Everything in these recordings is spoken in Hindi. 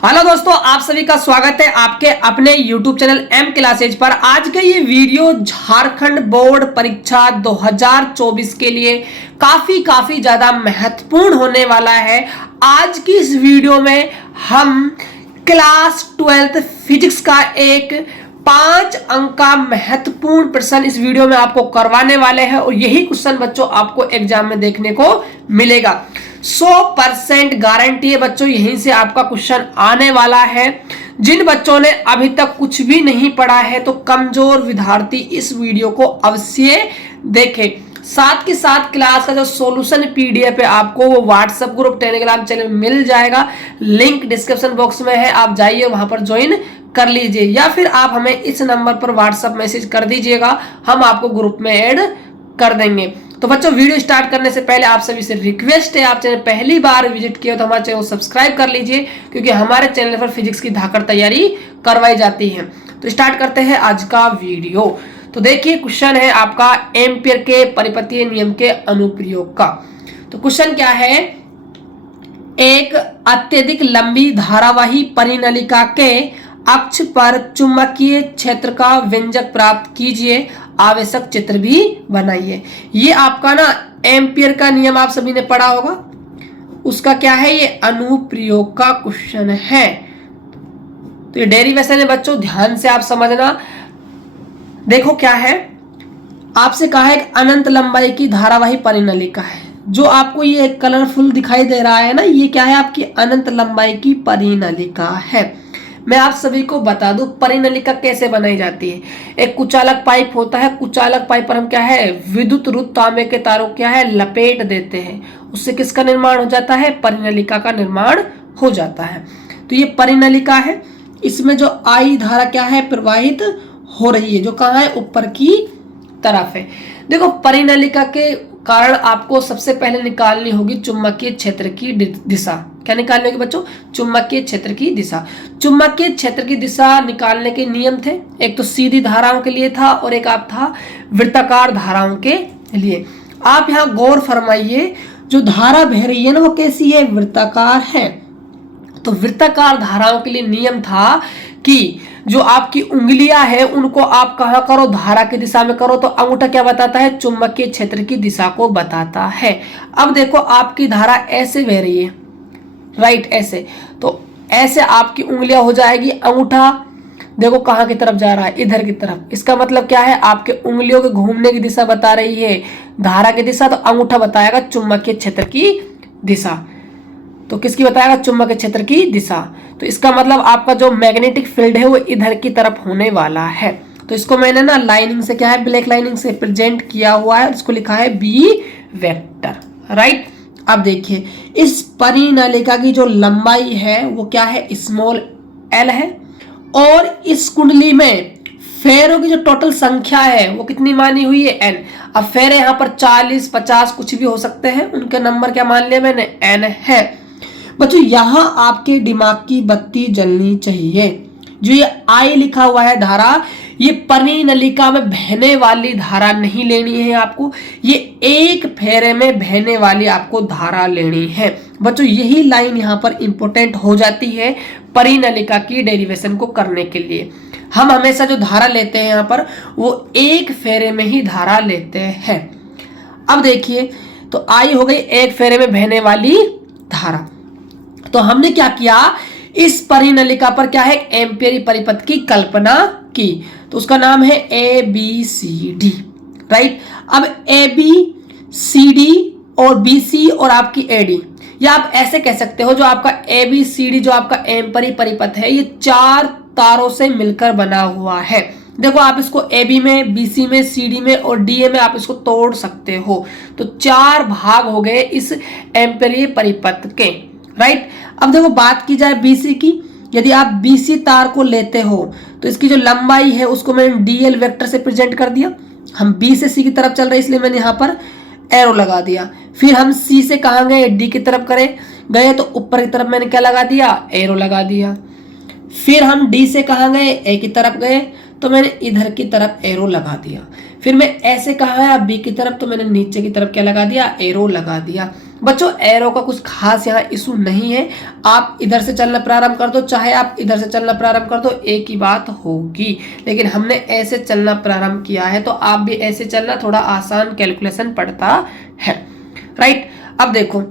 हेलो दोस्तों, आप सभी का स्वागत है आपके अपने YouTube चैनल एम क्लासेज पर। आज का ये वीडियो झारखंड बोर्ड परीक्षा 2024 के लिए काफी ज्यादा महत्वपूर्ण होने वाला है। आज की इस वीडियो में हम क्लास 12th फिजिक्स का एक 5 अंक का महत्वपूर्ण प्रश्न इस वीडियो में आपको करवाने वाले हैं और यही क्वेश्चन बच्चों आपको एग्जाम में देखने को मिलेगा। 100% गारंटी है बच्चों, यहीं से आपका क्वेश्चन आने वाला है। जिन बच्चों ने अभी तक कुछ भी नहीं पढ़ा है तो कमजोर विद्यार्थी इस वीडियो को अवश्य देखें। साथ के साथ क्लास का जो सॉल्यूशन पीडीएफ है आपको वो व्हाट्सएप ग्रुप टेलीग्राम चैनल में मिल जाएगा। लिंक डिस्क्रिप्शन बॉक्स में है, आप जाइए वहां पर ज्वाइन कर लीजिए या फिर आप हमें इस नंबर पर व्हाट्सएप मैसेज कर दीजिएगा, हम आपको ग्रुप में ऐड कर देंगे। तो बच्चों, वीडियो स्टार्ट करने से पहले आप सभी से रिक्वेस्ट है, आप चैनल पहली बार विजिट किए तो हमारे चैनल को सब्सक्राइब कर लीजिए, क्योंकि हमारे चैनल पर फिजिक्स की धाकड़ तैयारी करवाई जाती है। तो स्टार्ट करते हैं आज का वीडियो। तो देखिए, क्वेश्चन है आपका एम्पियर के परिपतीय नियम के अनुप्रयोग का। तो क्वेश्चन क्या है, एक अत्यधिक लंबी धारावाही परिनलिका के अक्ष पर चुंबकीय क्षेत्र का व्यंजक प्राप्त कीजिए, आवश्यक चित्र भी बनाइए। ये आपका ना एम्पियर का नियम आप सभी ने पढ़ा होगा, उसका क्या है, ये अनुप्रयोग का क्वेश्चन है। तो ये डेरिवेशन है बच्चों, ध्यान से आप समझना। देखो क्या है, आपसे कहा है एक अनंत लंबाई की धारावाही परिनलिका है। जो आपको ये कलरफुल दिखाई दे रहा है ना, ये क्या है, आपकी अनंत लंबाई की परिनलिका है। मैं आप सभी को बता दूं परिनलिका कैसे बनाई जाती है। एक कुचालक पाइप होता है, कुचालक पाइप पर हम क्या है, विद्युत रुत तांबे के तारों क्या है, लपेट देते हैं। उससे किसका निर्माण हो जाता है, परिनलिका का निर्माण हो जाता है। तो ये परिनलिका है, इसमें जो आई धारा क्या है, प्रवाहित हो रही है, जो कहाँ है, ऊपर की तरफ है। देखो, परिनलिका के कारण आपको सबसे पहले निकालनी होगी चुंबकीय क्षेत्र की दिशा। क्या निकालनी होगी बच्चों, चुंबकीय क्षेत्र की दिशा। चुंबकीय क्षेत्र की दिशा निकालने के नियम थे, एक तो सीधी धाराओं के लिए था और एक आप था वृत्ताकार धाराओं के लिए। आप यहाँ गौर फरमाइए, जो धारा बह रही है ना वो कैसी है, वृत्ताकार है। तो वृत्ताकार धाराओं के लिए नियम था कि जो आपकी उंगलियां है उनको आप कहां करो, धारा की दिशा में करो। तो अंगूठा क्या बताता है, चुंबकीय क्षेत्र की दिशा को बताता है। अब देखो, आपकी धारा ऐसे बह रही है, राइट, ऐसे। तो ऐसे आपकी उंगलियां हो जाएगी, अंगूठा देखो कहां की तरफ जा रहा है, इधर की तरफ। इसका मतलब क्या है, आपके उंगलियों के घूमने की दिशा बता रही है धारा की दिशा, तो अंगूठा बताएगा चुंबकीय क्षेत्र की दिशा। तो किसकी बताएगा, चुंबकीय क्षेत्र की दिशा। तो इसका मतलब आपका जो मैग्नेटिक फील्ड है वो इधर की तरफ होने वाला है। तो इसको मैंने ना लाइनिंग से क्या है, ब्लैक लाइनिंग से प्रेजेंट किया हुआ है, इसको लिखा है बी वेक्टर, राइट। अब देखिए, इस परिनलिका की जो लंबाई है वो क्या है, स्मॉल एल है, और इस कुंडली में फेरों की जो टोटल संख्या है वो कितनी मानी हुई है, एन। अब फेरे यहाँ पर 40 50 कुछ भी हो सकते हैं, उनके नंबर क्या मान लिया मैंने, एन है। बच्चों, यहां आपके दिमाग की बत्ती जलनी चाहिए। जो ये आई लिखा हुआ है धारा, ये परिनलिका में बहने वाली धारा नहीं लेनी है आपको, ये एक फेरे में बहने वाली आपको धारा लेनी है। बच्चों, यही लाइन यहाँ पर इंपॉर्टेंट हो जाती है परिनलिका की डेरिवेशन को करने के लिए। हम हमेशा जो धारा लेते हैं यहाँ पर वो एक फेरे में ही धारा लेते हैं। अब देखिए, तो आई हो गई एक फेरे में बहने वाली धारा। तो हमने क्या किया, इस परिनलिका पर क्या है, एम्पियर परिपथ की कल्पना की। तो उसका नाम है A B C D, right. अब ए बी सी डी और बी सी और आपकी ए डी, या आप ऐसे कह सकते हो, जो आपका ए बी सी डी जो आपका एम्पियर परिपथ है ये 4 तारों से मिलकर बना हुआ है। देखो, आप इसको ए बी में, बी सी में, सी डी में और डी ए में आप इसको तोड़ सकते हो। तो 4 भाग हो गए इस एम्पियर परिपथ के, राइट। अब देखो, बात की जाए बीसी की, यदि आप बीसी तार को लेते हो तो इसकी जो लंबाई है उसको मैंने डीएल वेक्टर से प्रेजेंट कर दिया। हम बी से सी की तरफ चल रहे इसलिए मैंने यहाँ पर एरो लगा दिया। फिर हम सी से कहाँ गए, डी की तरफ गए तो ऊपर की तरफ मैंने क्या लगा दिया, एरो लगा दिया। फिर हम डी से कहाँ गए, ए की तरफ गए तो मैंने इधर की तरफ एरो लगा दिया। फिर मैं ऐसे कहा है बी की तरफ, तो मैंने नीचे की तरफ क्या लगा दिया, एरो लगा दिया। बच्चों एरो का कुछ खास यहाँ इशू नहीं है, आप इधर से चलना प्रारंभ कर दो चाहे आप इधर से चलना प्रारंभ कर दो, एक ही बात होगी। लेकिन हमने ऐसे चलना प्रारंभ किया है तो आप भी ऐसे चलना, थोड़ा आसान कैलकुलेशन पड़ता है, राइट। अब देखो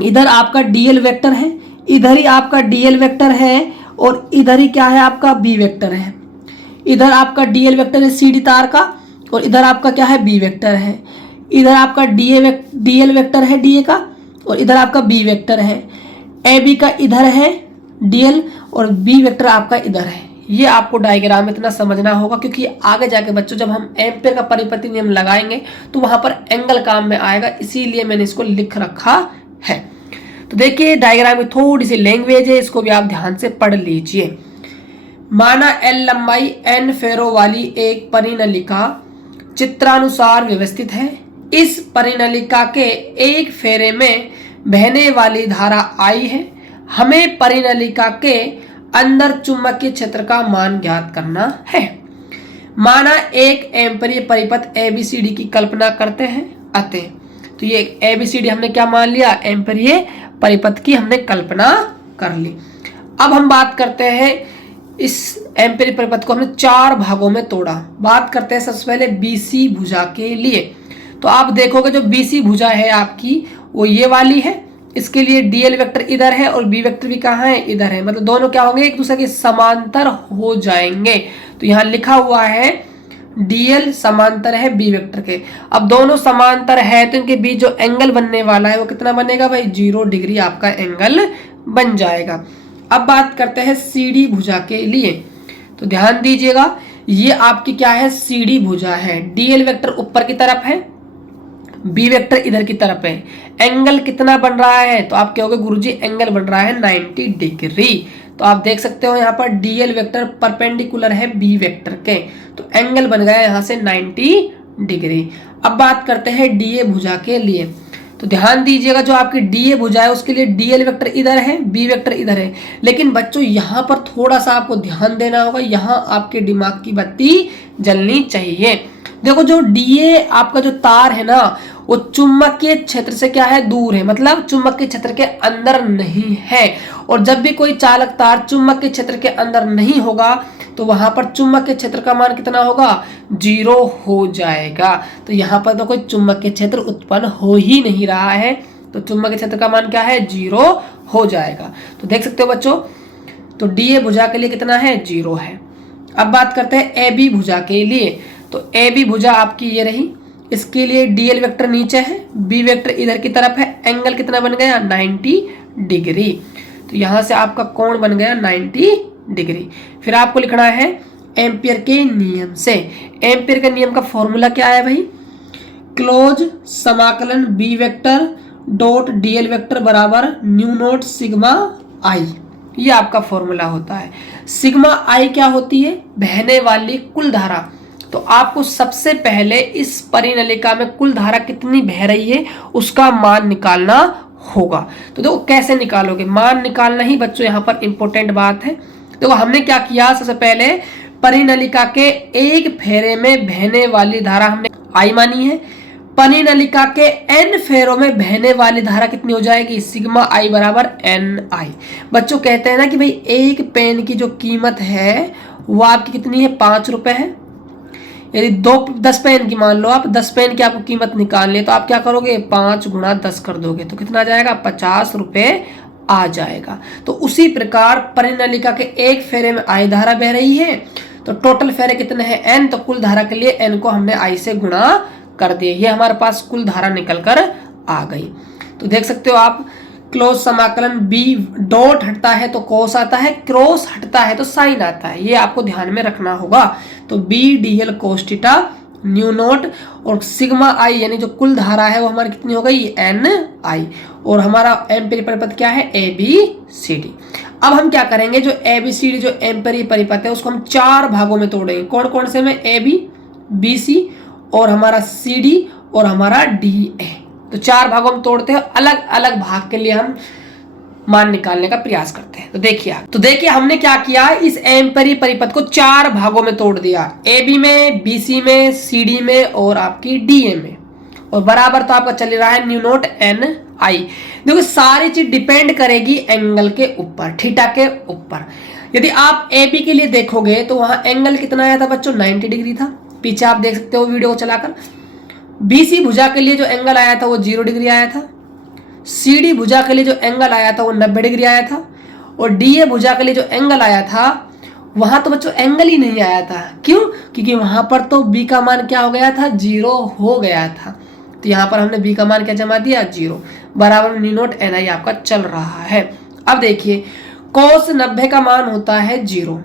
इधर आपका डीएल वेक्टर है, इधर ही आपका डीएल वेक्टर है और इधर ही क्या है आपका बी वेक्टर है। इधर आपका डीएल वेक्टर है सीडी तार का और इधर आपका क्या है बी वेक्टर है। इधर आपका डीएल वेक्टर है डीए का और इधर आपका बी वेक्टर है। ए बी का इधर है डीएल और बी वेक्टर आपका इधर है। ये आपको डायग्राम इतना समझना होगा क्योंकि आगे जाके बच्चों जब हम एम्पियर का परिपति नियम लगाएंगे तो वहां पर एंगल काम में आएगा, इसीलिए मैंने इसको लिख रखा है। तो देखिए डायग्राम में थोड़ी सी लैंग्वेज है, इसको भी आप ध्यान से पढ़ लीजिए। माना एल लंबाई एन फेरों वाली एक परिनलिका चित्रानुसार व्यवस्थित है। इस परिनलिका के एक फेरे में बहने वाली धारा आई है। हमें परिनलिका के अंदर चुंबकीय क्षेत्र का मान ज्ञात करना है। माना एक एम्पीरिय परिपथ एबीसीडी की कल्पना करते हैं। अतः तो ये एबीसीडी हमने क्या मान लिया, एम्पीरिय परिपथ की हमने कल्पना कर ली। अब हम बात करते हैं इस एम्पीरिय परिपथ को हमने 4 भागों में तोड़ा। बात करते हैं सबसे पहले बीसी भुजा के लिए। तो आप देखोगे जो बीसी भुजा है आपकी वो ये वाली है, इसके लिए डीएल वेक्टर इधर है और बी वेक्टर भी कहाँ है, इधर है। मतलब दोनों क्या होंगे, एक दूसरे के समांतर हो जाएंगे। तो यहाँ लिखा हुआ है डीएल समांतर है बी वेक्टर के। अब दोनों समांतर है तो इनके बीच जो एंगल बनने वाला है वो कितना बनेगा भाई, 0 डिग्री आपका एंगल बन जाएगा। अब बात करते हैं सीडी भुजा के लिए। तो ध्यान दीजिएगा ये आपकी क्या है, सीडी भुजा है। डीएल वेक्टर ऊपर की तरफ है, बी वेक्टर इधर की तरफ है। एंगल कितना बन रहा है, तो आप कहोगे गुरुजी एंगल बन रहा है 90 डिग्री। तो आप देख सकते हो यहाँ पर डीएल वेक्टर परपेंडिकुलर है बी वेक्टर के, तो एंगल बन गया यहाँ से 90 डिग्री। अब बात करते हैं डीए भुजा के लिए। तो ध्यान दीजिएगा जो आपकी डीए भुजा है उसके लिए डीएल वेक्टर इधर है, बी वेक्टर इधर है। लेकिन बच्चों यहाँ पर थोड़ा सा आपको ध्यान देना होगा, यहाँ आपके दिमाग की बत्ती जलनी चाहिए। देखो जो डीए आपका जो तार है ना वो चुंबकीय क्षेत्र से क्या है, दूर है, मतलब चुंबकीय क्षेत्र के अंदर नहीं है। और जब भी कोई चालक तार चुंबकीय क्षेत्र के अंदर नहीं होगा तो वहां पर चुंबकीय क्षेत्र का मान कितना होगा, 0 हो जाएगा। तो यहाँ पर तो कोई चुंबकीय क्षेत्र उत्पन्न हो ही नहीं रहा है, तो चुंबकीय क्षेत्र का मान क्या है, 0 हो जाएगा। तो देख सकते हो बच्चों, तो डीए भुजा के लिए कितना है, 0 है। अब बात करते हैं ए बी भुजा के लिए। तो ए बी भुजा आपकी ये रही, इसके लिए डीएल वेक्टर नीचे है, बी वेक्टर इधर की तरफ है। एंगल कितना बन गया, 90 डिग्री। तो यहां से आपका कोण बन गया 90 डिग्री। फिर आपको लिखना है एम्पियर के नियम से। एम्पियर के नियम का फॉर्मूला क्या है भाई, क्लोज समाकलन B vector dot DL vector बराबर न्यू नोट सिग्मा आई। ये आपका फॉर्मूला होता है। सिग्मा आई क्या होती है, बहने वाली कुल धारा। तो आपको सबसे पहले इस परिनलिका में कुल धारा कितनी बह रही है उसका मान निकालना होगा। तो देखो कैसे निकालोगे, मान निकालना ही बच्चों यहाँ पर इंपॉर्टेंट बात है। देखो हमने क्या किया, सबसे पहले परिनलिका के एक फेरे में बहने वाली धारा हमने आई मानी है। परिनलिका के एन फेरों में बहने वाली धारा कितनी हो जाएगी, सिग्मा आई बराबर एन आई। बच्चों कहते हैं ना कि भाई एक पेन की जो कीमत है वो आपकी कितनी है, 5 रुपए है। यदि 10 पेन की मान लो आप, 10 पेन की आपको कीमत निकालनी है तो आप क्या करोगे, 5 गुणा 10 कर दोगे तो कितना आ जाएगा, 50 रुपए आ जाएगा। तो उसी प्रकार परिनलिका के एक फेरे में आई धारा बह रही है, तो टोटल फेरे कितने हैं, एन। तो कुल धारा के लिए एन को हमने आई से गुणा कर दिया, ये हमारे पास कुल धारा निकल कर आ गई। तो देख सकते हो आप, क्लोज समाकलन बी डॉट हटता है तो कोस आता है, क्रॉस हटता है तो साइन आता है, ये आपको ध्यान में रखना होगा। तो B DL cos theta mu naught और सिग्मा आई यानी जो कुल धारा है वो हमारी कितनी हो गई, एन आई। और हमारा एम्पिरिक परिपथ क्या है, ए बी सी डी। अब हम क्या करेंगे, जो ए बी सी डी जो एम्पिरिक परिपथ है उसको हम 4 भागों में तोड़ेंगे। कौन कौन से में, ए बी, बी सी और हमारा सी डी और हमारा डी ए। तो 4 भागों में तोड़ते हैं, अलग अलग भाग के लिए हम मान निकालने का प्रयास करते हैं। तो देखिए हमने क्या किया, इस एम्पिरिक परिपथ को 4 भागों में तोड़ दिया, ए बी में, बी सी में, सी डी में और आपकी डी ए में। और बराबर तो आपका चल रहा है न्यू नोट एन आई। देखो सारी चीज डिपेंड करेगी एंगल के ऊपर, थीटा के ऊपर। यदि आप ए बी के लिए देखोगे तो वहां एंगल कितना आया था बच्चों, 90 डिग्री था। पीछे आप देख सकते हो वीडियो को चलाकर। बीसी भुजा के लिए जो एंगल आया था वो 0 डिग्री आया था। सीडी भुजा के लिए जो एंगल आया था वो 90 डिग्री आया था। और डीए भुजा के लिए जो एंगल आया था वहां तो बच्चों एंगल ही नहीं आया था। क्यों? क्योंकि वहां पर तो बी का मान क्या हो गया था, 0 हो गया था। तो यहां पर हमने बी का मान क्या जमा दिया, 0 बराबर न्यू नोट एन आई आपका चल रहा है। अब देखिए cos 90 का मान होता है 0,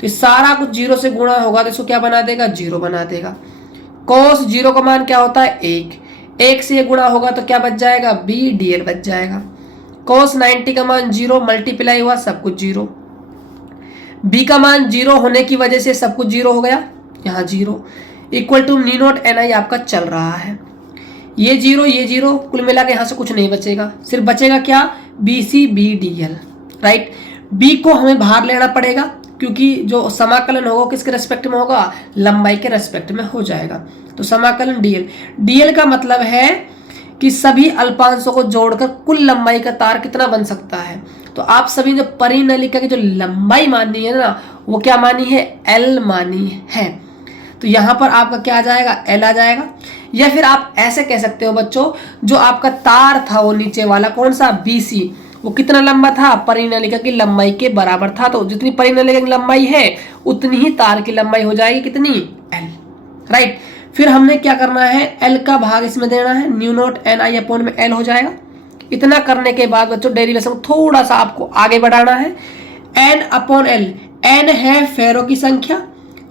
तो सारा कुछ 0 से गुणा होगा तो इसको क्या बना देगा, 0 बना देगा। cos 0 का मान क्या होता है 1 से ये गुणा होगा तो क्या बच जाएगा, बी डी एल बच जाएगा। cos 90 का मान 0 मल्टीप्लाई हुआ सब कुछ 0। बी का मान 0 होने की वजह से सब कुछ 0 हो गया, यहाँ 0 equal to new note N I आपका चल रहा है। ये 0 कुल मिला के यहाँ से कुछ नहीं बचेगा, सिर्फ बचेगा क्या, B C B D L. Right, B को हमें बाहर लेना पड़ेगा क्योंकि जो समाकलन होगा किसके रेस्पेक्ट में होगा, लंबाई के रेस्पेक्ट में हो जाएगा। तो समाकलन डीएल, डीएल का मतलब है कि सभी अल्पांशों को जोड़कर कुल लंबाई का तार कितना बन सकता है। तो आप सभी जो परिनलिका की जो लंबाई मानी है ना वो क्या मानी है, एल मानी है। तो यहां पर आपका क्या आ जाएगा, एल आ जाएगा। या फिर आप ऐसे कह सकते हो बच्चों, जो आपका तार था वो नीचे वाला कौन सा, बीसी, वो कितना लंबा था, परिनलिका की लंबाई के बराबर था। तो जितनी परिनलिका की लंबाई है उतनी ही तार की लंबाई हो जाएगी, कितनी, एल। राइट, फिर हमने क्या करना है, एल का भाग इसमें देना है, न्यू नोट एन आई अपॉन में एल हो जाएगा। इतना करने के बाद बच्चों डेरिवेशन को थोड़ा सा आपको आगे बढ़ाना है। एन अपॉन एल, एन है फेरों की संख्या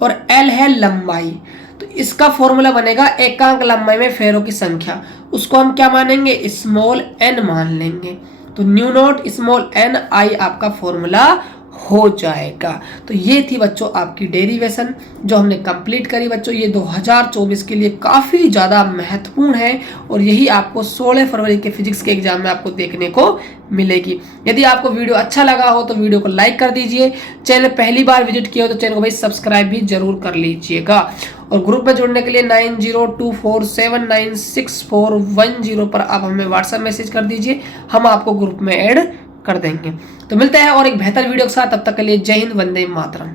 और एल है लंबाई। तो इसका फॉर्मूला बनेगा एकांक लंबाई में फेरों की संख्या, उसको हम क्या मानेंगे, स्मॉल एन मान लेंगे। तो new note small N I आपका फॉर्मूला हो जाएगा। तो ये थी बच्चों आपकी डेरिवेशन जो हमने कंप्लीट करी बच्चों। ये 2024 के लिए काफ़ी ज़्यादा महत्वपूर्ण है और यही आपको 16 फरवरी के फिजिक्स के एग्जाम में आपको देखने को मिलेगी। यदि आपको वीडियो अच्छा लगा हो तो वीडियो को लाइक कर दीजिए। चैनल पहली बार विजिट किया हो तो चैनल को भाई सब्सक्राइब भी जरूर कर लीजिएगा। और ग्रुप में जुड़ने के लिए 9024796410 पर आप हमें व्हाट्सएप मैसेज कर दीजिए, हम आपको ग्रुप में ऐड कर देंगे। तो मिलते हैं और एक बेहतर वीडियो के साथ, तब तक के लिए जय हिंद, वंदे मातरम।